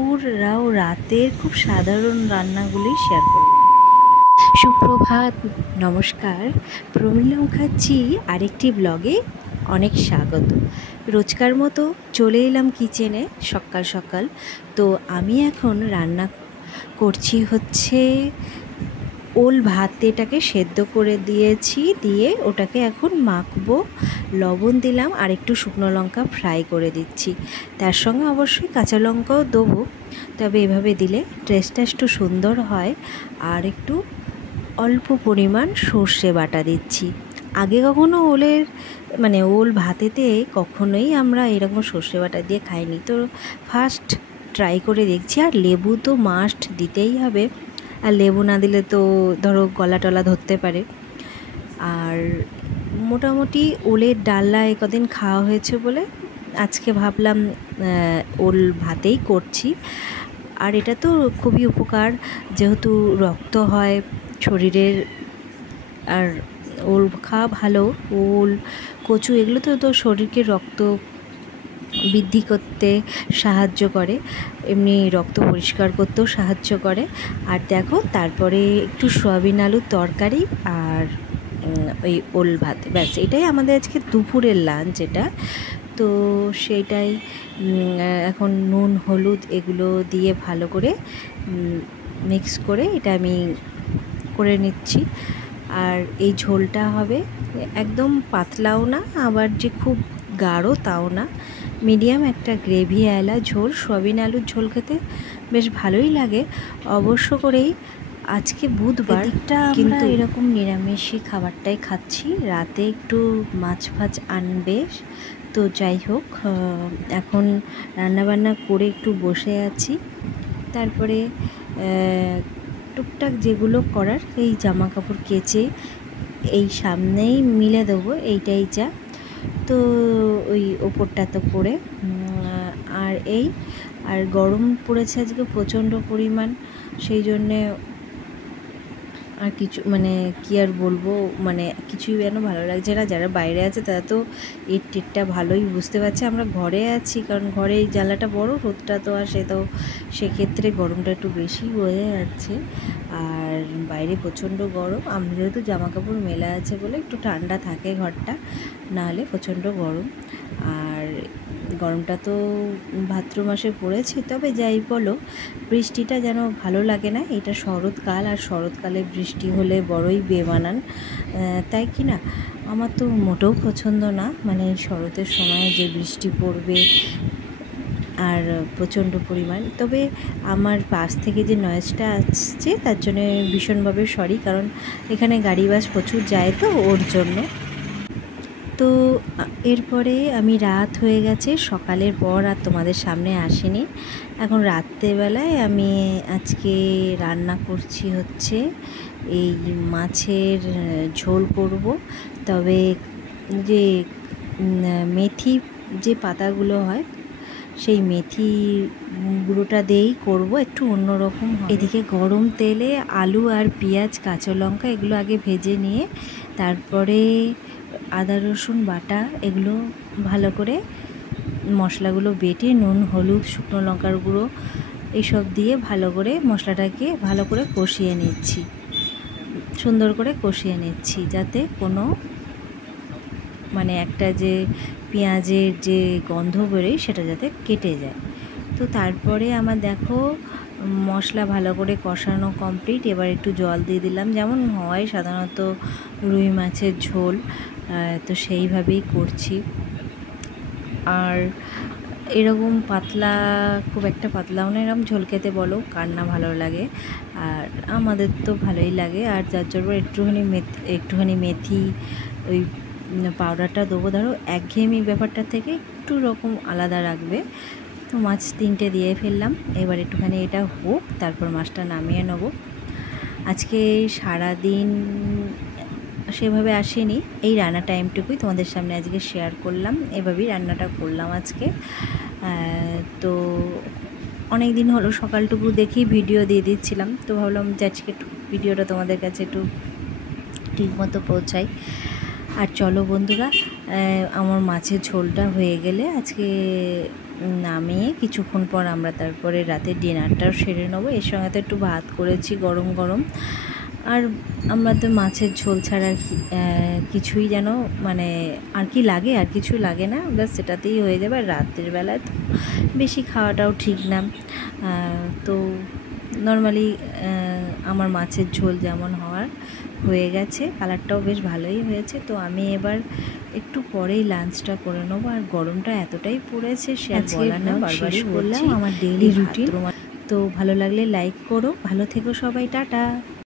দুপুর রাতের খুব সাধারণ রান্নাগুলোই শেয়ার করব। সুপ্রভাত, নমস্কার। প্রমীলা মুখার্জি আরেকটি ব্লগে অনেক স্বাগত। রোজকার মতো চলে এলাম কিচেনে সকাল সকাল। তো আমি এখন রান্না করছি হচ্ছে ওল ভাতেটাকে সেদ্ধ করে দিয়েছি, দিয়ে ওটাকে এখন মাখবো। লবণ দিলাম আর একটু শুকনো লঙ্কা ফ্রাই করে দিচ্ছি। তার সঙ্গে অবশ্যই কাঁচা লঙ্কাও দেবো, তবে এভাবে দিলে টেস্টটা একটু সুন্দর হয়। আর একটু অল্প পরিমাণ সর্ষে বাটা দিচ্ছি। আগে কখনো ওল ভাতেতে কখনোই আমরা এরকম সর্ষে বাটা দিয়ে খাইনি, তো ফার্স্ট ট্রাই করে দেখছি। আর লেবু তো মাস্ট দিতেই হবে, আর লেবু না দিলে তো ধরো গলা টলা ধরতে পারে। আর মোটামুটি ওলের ডালনা কদিন খাওয়া হয়েছে বলে আজকে ভাবলাম ওল ভাতেই করছি। আর এটা তো খুবই উপকার, যেহেতু রক্ত হয় শরীরের। আর ওল খাওয়া ভালো, ওল কচু এগুলো তো শরীরকে রক্ত বৃদ্ধি করতে সাহায্য করে, এমনি রক্ত পরিষ্কার করতেও সাহায্য করে। আর দেখো, তারপরে একটু সয়াবিন আলুর তরকারি আর ওই ওল ভাত, ব্যাস এটাই আমাদের আজকে দুপুরের লাঞ্চ। এটা তো সেইটাই এখন নুন হলুদ এগুলো দিয়ে ভালো করে মিক্স করে এটা আমি করে নিচ্ছি। আর এই ঝোলটা হবে একদম পাতলাও না, আবার যে খুব গাঢ় তাও না, মিডিয়াম একটা গ্রেভি আলা ঝোল। সয়াবিন আলুর ঝোল খেতে বেশ ভালোই লাগে অবশ্য করেই। আজকে বুধবার, কিন্তু এরকম নিরামিষই খাবারটাই খাচ্ছি। রাতে একটু মাছ ফাছ আনবে, তো যাই হোক এখন রান্নাবান্না করে একটু বসে আছি। তারপরে টুকটাক যেগুলো করার, এই জামা কাপড় কেচে এই সামনেই মিলে দেবো, এইটাই যা। তো ওই ওপরটা তো করে আর গরম পড়েছে আজকে প্রচণ্ড পরিমাণ, সেই জন্যে আর কিছু কি আর বলবো, কিছুই যেন ভালো লাগছে না। যারা বাইরে আছে তারা তো এর টেরটা ভালোই বুঝতে পারছে। আমরা ঘরে আছি, কারণ ঘরে এই জ্বালাটা বড়, রোদটা তো আসে, তো সেক্ষেত্রে গরমটা একটু বেশি বোঝা যাচ্ছে। আর বাইরে প্রচণ্ড গরম, আমি যেহেতু জামা কাপড় মেলা আছে বলে একটু ঠান্ডা থাকে ঘরটা, নাহলে প্রচণ্ড গরম। আর গরমটা তো ভাদ্র মাসে পড়েছে, তবে যাই বলো, বৃষ্টিটা যেন ভালো লাগে না। এটা শরৎকাল, আর শরৎকালে বৃষ্টি হলে বড়ই বেমানান, তাই কি না? আমার তো মোটেও পছন্দ না, শরতের সময় যে বৃষ্টি পড়বে আর প্রচণ্ড পরিমাণ। তবে আমার পাশ থেকে যে নয়েজটা আসছে তার জন্য ভীষণভাবে সরি, কারণ এখানে গাড়ি বাস প্রচুর যায়, তো ওর জন্য। তো এরপরে আমি রাত হয়ে গেছে, সকালের পর আর তোমাদের সামনে আসিনি। এখন রাত্রেবেলায় আমি আজকে রান্না করছি হচ্ছে এই মাছের ঝোল করব। তবে যে মেথি যে পাতাগুলো হয়, সেই মেথি গুঁড়োটা দিয়েই করব, একটু অন্যরকম। এদিকে গরম তেলে আলু আর পেঁয়াজ কাঁচা লঙ্কা এগুলো আগে ভেজে নিয়ে, তারপরে আদা রসুন বাটা এগুলো ভালো করে মশলাগুলো বেটে, নুন হলুদ শুকনো লঙ্কার গুঁড়ো এইসব দিয়ে ভালো করে মশলাটাকে ভালো করে কষিয়ে নিচ্ছি, সুন্দর করে কষিয়ে নিচ্ছি, যাতে কোনো একটা যে পেঁয়াজের যে গন্ধ বেরোয় সেটা যাতে কেটে যায়। তো তারপরে আমার দেখো মশলা ভালো করে কষানো কমপ্লিট। এবার একটু জল দিয়ে দিলাম, যেমন হয় সাধারণত রুই মাছের ঝোল, তো সেইভাবেই করছি। আর এরকম পাতলা, খুব একটা পাতলাও না, এরকম ঝোল খেতে বলো কার না ভালো লাগে, আর আমাদের তো ভালোই লাগে। আর যার জন্য একটুখানি মেথি ওই পাউডারটা দেবো, ধরো একঘেয়েমি ব্যাপারটা থেকে একটু রকম আলাদা রাখবে। তো মাছ 3টে দিয়ে ফেললাম, এবার একটুখানি এটা হোক, তারপর মাছটা নামিয়ে নেবো। আজকে সারাদিন সেভাবে আসেনি, এই রান্না টাইমটুকুই তোমাদের সামনে আজকে শেয়ার করলাম, এভাবেই রান্নাটা করলাম আজকে। তো অনেক দিন হলো সকালটুকু দেখেই ভিডিও দিয়ে দিচ্ছিলাম, তো ভাবলাম যে আজকে একটু ভিডিওটা তোমাদের কাছে একটু ঠিক মতো পৌঁছাই। আর চলো বন্ধুরা, আমার মাছের ঝোলটা হয়ে গেলে আজকে নামিয়ে কিছুক্ষণ পর আমরা তারপরে রাতের ডিনারটাও সেরে নেবো। এর সঙ্গে তো একটু ভাত করেছি গরম গরম। আর আমরা তো মাছের ঝোল ছাড়া আর কিছুই যেন মানে আর কি লাগে, আর কিছু লাগে না, ব্যাস সেটাতেই হয়ে যাবে। আর রাতের বেলায় তো বেশি খাওয়াটাও ঠিক না। তো নর্মালি আমার মাছের ঝোল যেমন হওয়ার হয়ে গেছে, কালারটাও বেশ ভালোই হয়েছে। তো আমি এবার একটু পরেই লাঞ্চটা করে নেবো। আর গরমটা এতটাই পড়েছে সে আর বলার না, বারবারই বললাম আমার ডেইলি রুটিন। তো ভালো লাগলে লাইক করো, ভালো থেকো সবাই, টাটা।